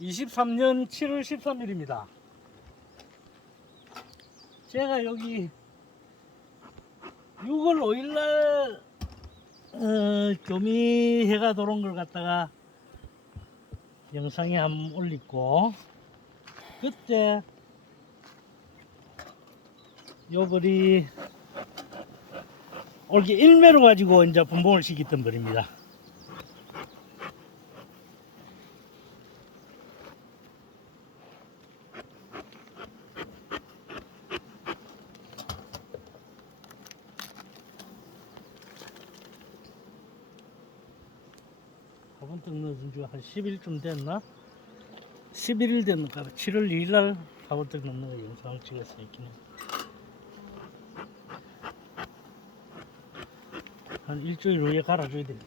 23년 7월 13일입니다. 제가 여기 6월 5일날 어, 교미해가 들어온 걸 갖다가 영상에 한번 올리고 그때 요벌이 올게 일매로 가지고 이제 분봉을 시켰던 벌입니다. 화분떡 넣은 지한 10일쯤 됐나? 11일 됐는가? 7월 2일 날 화분떡 넣는 거 영상 찍었어요. 있긴 해. 한 일주일 후에 갈아줘야 돼.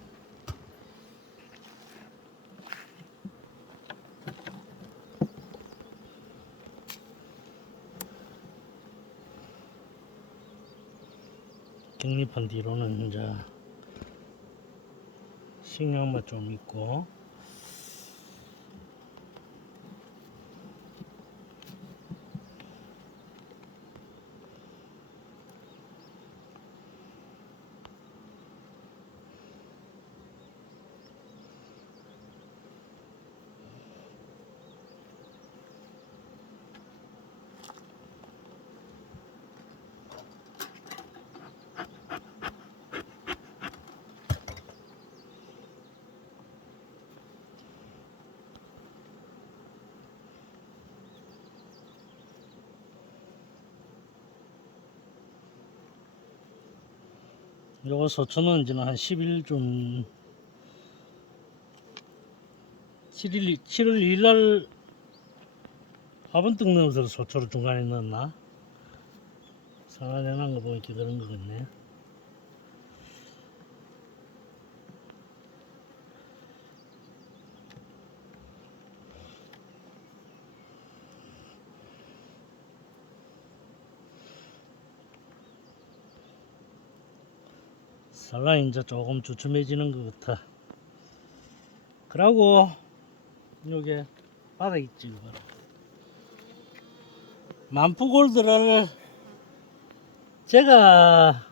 격립한 뒤로는 이제 식량맛 좀 있고 요거 소초는 이제 한 10일 좀 7일 7월 2일 날 화분떡 넣어서 소초를 중간에 넣었나? 상하내놓은 거 보니까 그런 거 같네. 살라 이제 조금 주춤해지는 것 같아. 그러고 요게 바닥 있지 이거. 만푸골드를 제가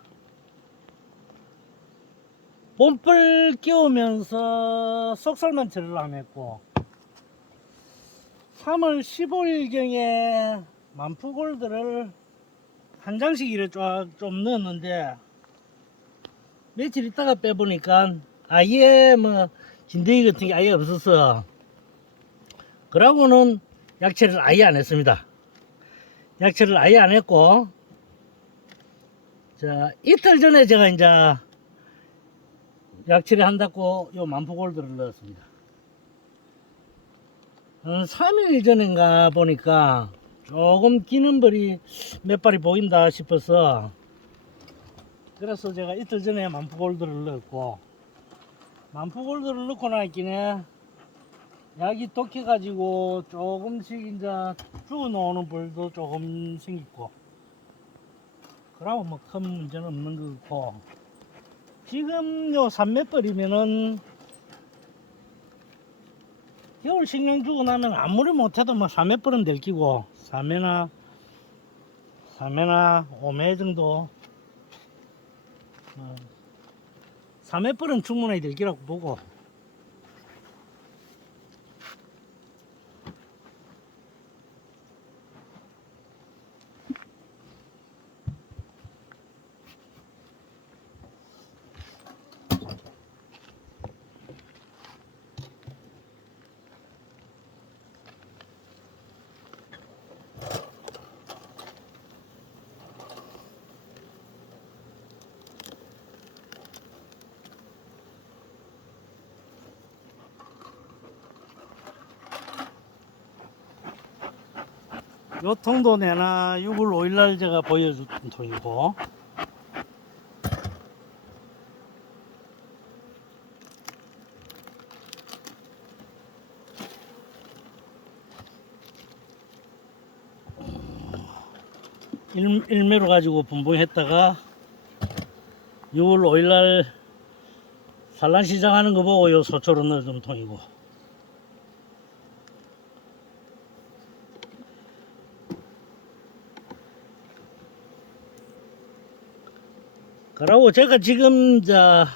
봄불 끼우면서 속살만 처리를 안 했고 3월 15일경에 만푸골드를 한 장씩 이래 좀, 좀 넣었는데 며칠 있다가 빼보니까 아예 뭐 진드기 같은 게 아예 없었어. 그러고는 약체를 아예 안 했습니다. 약체를 아예 안 했고, 자, 이틀 전에 제가 이제 약체를 한다고 요 만포골드를 넣었습니다. 한 3일 전인가 보니까 조금 기는 벌이 몇 발이 보인다 싶어서 그래서 제가 이틀 전에 만푸골드를 넣었고 만푸골드를 넣고 나있기에 약이 독해가지고 조금씩 이제 죽어 나오는 벌도 조금 생겼고 그러고 뭐큰 문제는 없는 것 같고 지금 요 삼매벌이면은 겨울 식량 주고 나면 아무리 못해도 뭐 삼매벌은 될 끼고 삼매나 삼매나 오매 정도 어, 3회벌은 충분히 될 기라고 보고 요 통도 내나 6월 5일날 제가 보여줬던 통이고. 일, 일매로 가지고 분봉했다가 6월 5일날 산란시장 하는 거 보고 요 소초로 넣어준 통이고 그러고 제가 지금 자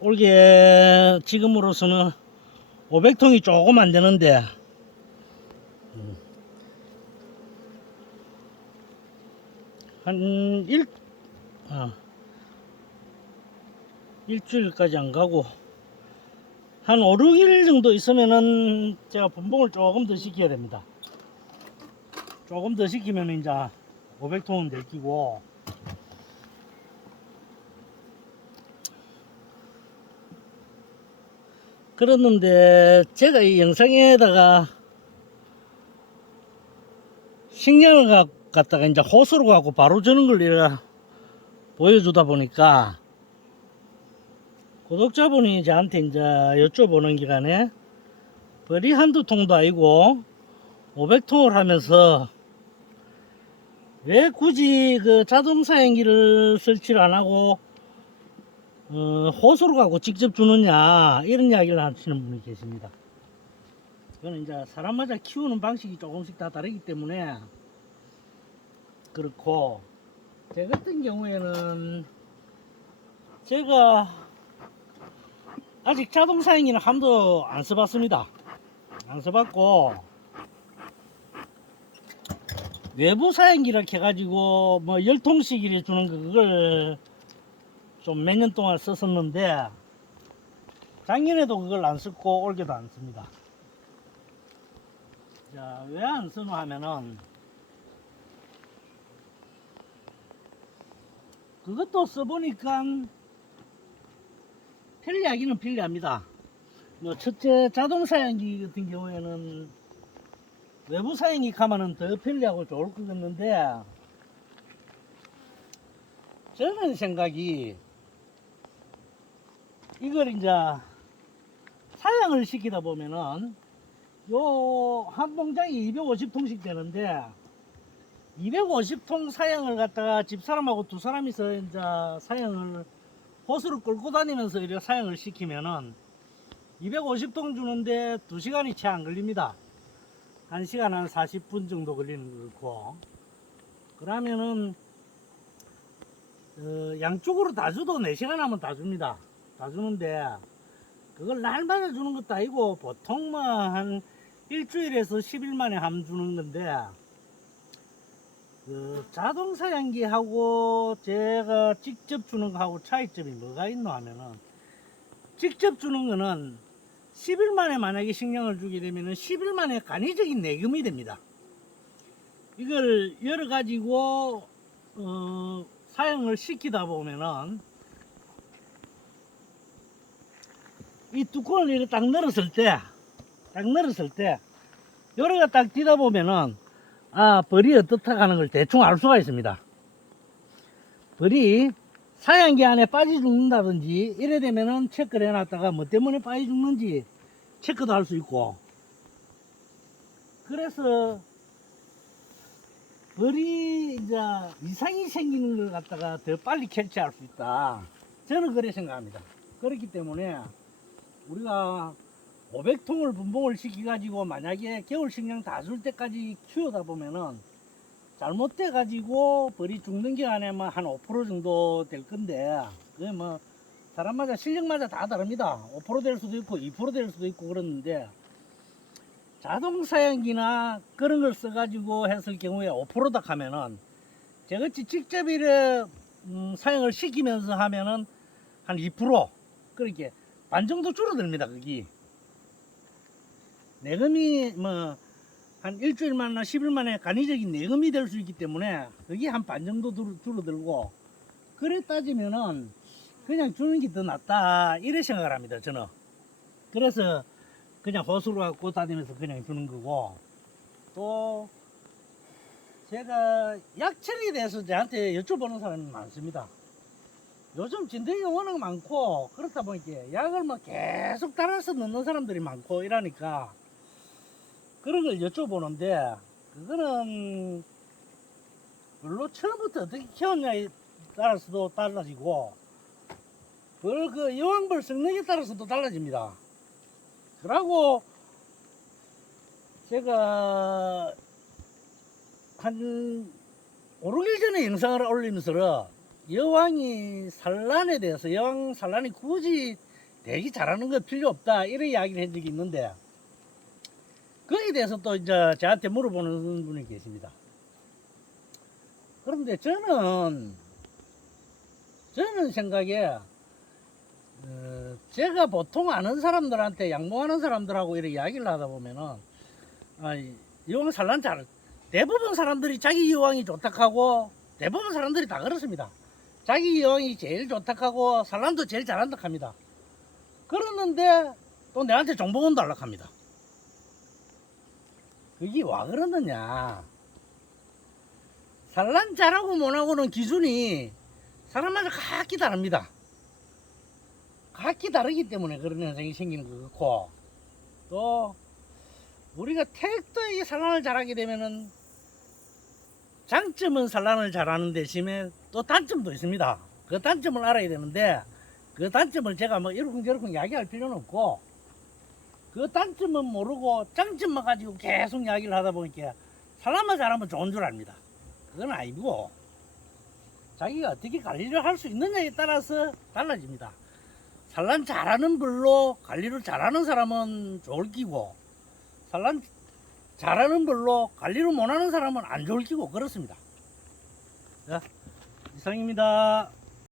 올게 지금으로서는 500통이 조금 안 되는데 음. 한 일, 아, 일주일까지 안 가고 한 5, 6일 정도 있으면은 제가 분봉을 조금 더 시켜야 됩니다. 조금 더 시키면 이제 500통은 될 끼고 그랬는데 제가 이 영상에다가 식량을 가- 갖다가 이제 호수로 가고 바로 저는 걸 보여주다 보니까 구독자분이 저한테 이제 여쭤보는 기간에 벌이 한두 통도 아니고 500통을 하면서 왜 굳이 그 자동 사 행기를 설치를 안 하고 어, 호수로 가고 직접 주느냐 이런 이야기를 하시는 분이 계십니다. 그거는 이제 사람마다 키우는 방식이 조금씩 다 다르기 때문에 그렇고 제 같은 경우에는 제가 아직 자동 사행기는 한 번도 안 써봤습니다. 안 써봤고 외부 사행기를 해가지고 뭐 열통씩 이래 주는 거 그걸 좀 몇 년 동안 썼었는데 작년에도 그걸 안 썼고 올게도 안 씁니다. 자, 왜 안 쓰노 하면은 그것도 써보니까 편리하기는 편리합니다. 뭐 첫째 자동 사양기 같은 경우에는 외부 사양기 가면은 더 편리하고 좋을 것 같는데 저는 생각이 이걸 이제 사양을 시키다 보면은 요 한 봉장이 250통씩 되는데 250통 사양을 갖다가 집사람하고 두 사람이서 이제 사양을 호수를 끌고 다니면서 이렇게 사양을 시키면은 250통 주는데 2시간이 채 안 걸립니다. 1시간 한 40분 정도 걸리는 거고 그러면은 어, 양쪽으로 다 줘도 4시간 하면 다 줍니다. 다 주는데 그걸 날마다 주는 것도 아니고 보통 뭐 한 일주일에서 10일 만에 함 주는 건데 그 자동 사양기하고 제가 직접 주는 거하고 차이점이 뭐가 있노 하면은 직접 주는 거는 10일 만에 만약에 식량을 주게 되면은 10일 만에 간이적인 내금이 됩니다. 이걸 열어 가지고 어, 사용을 시키다 보면은 이 뚜껑을 이렇게 딱 늘었을 때, 딱 늘었을 때, 요래가 딱 뛰다 보면은, 아, 벌이 어떻다 하는 걸 대충 알 수가 있습니다. 벌이 사양기 안에 빠져 죽는다든지, 이래 되면은 체크를 해놨다가 뭐 때문에 빠져 죽는지 체크도 할 수 있고, 그래서, 벌이 이제 이상이 생기는 걸 갖다가 더 빨리 캐치할 수 있다. 저는 그렇게 생각합니다. 그렇기 때문에, 우리가 500통을 분봉을 시켜가지고 만약에 겨울 식량 다 줄 때까지 키우다 보면은 잘못돼 가지고 벌이 죽는 게 아니면 한5% 정도 될 건데 그게 뭐 사람마다 실력마다 다 다릅니다. 5%될 수도 있고 2%될 수도 있고 그러는데 자동 사양기나 그런 걸 써가지고 했을 경우에 5%다 하면은 저같이 직접 이래 음, 사용을 시키면서 하면은 한 2% 그렇게 반 정도 줄어듭니다, 거기. 내금이 뭐, 한 일주일 만이나 10일 만에 간이적인 내금이 될 수 있기 때문에 그게 한 반 정도 줄- 줄어들고, 그래 따지면은 그냥 주는 게 더 낫다, 이래 생각을 합니다, 저는. 그래서 그냥 호수로 갖고 다니면서 그냥 주는 거고, 또, 제가 약철에 대해서 저한테 여쭤보는 사람이 많습니다. 요즘 진드기가 워낙 많고 그렇다 보니까 약을 뭐 계속 따라서 넣는 사람들이 많고 이러니까 그런 걸 여쭤보는데 그거는 별로 처음부터 어떻게 키웠냐에 따라서도 달라지고 벌그 여왕벌 성능에 따라서도 달라집니다. 그러고 제가 한 5, 6일 전에 영상을 올리면서 여왕이 산란에 대해서 여왕 산란이 굳이 되게 잘하는 거 필요 없다 이런 이야기를 한 적이 있는데 거기에 대해서 또 이제 저한테 물어보는 분이 계십니다. 그런데 저는 저는 생각에 어, 제가 보통 아는 사람들한테 양봉하는 사람들하고 이렇게 이야기를 하다 보면은 아, 이 여왕 산란 잘 대부분 사람들이 자기 여왕이 좋다 하고 대부분 사람들이 다 그렇습니다. 자기 여왕이 제일 좋다 하고 산란도 제일 잘한다 합니다. 그러는데 또 내한테 정보원 달락합니다. 그게 와 그러느냐? 산란 잘하고 못하고는 기준이 사람마다 각기 다릅니다. 각기 다르기 때문에 그런 현상이 생기는 것 같고 또 우리가 택도의 산란을 잘하게 되면은 장점은 산란을 잘하는 대신에 또 단점도 있습니다. 그 단점을 알아야 되는데 그 단점을 제가 뭐 이러쿵저러쿵 이야기할 필요는 없고 그 단점은 모르고 장점만 가지고 계속 이야기를 하다 보니까 산란만 잘하면 좋은 줄 압니다. 그건 아니고 자기가 어떻게 관리를 할 수 있느냐에 따라서 달라집니다. 산란 잘하는 벌로 관리를 잘하는 사람은 좋을 끼고 산란 잘하는 벌로 관리를 못하는 사람은 안 좋을 끼고 그렇습니다. 자, 이상입니다.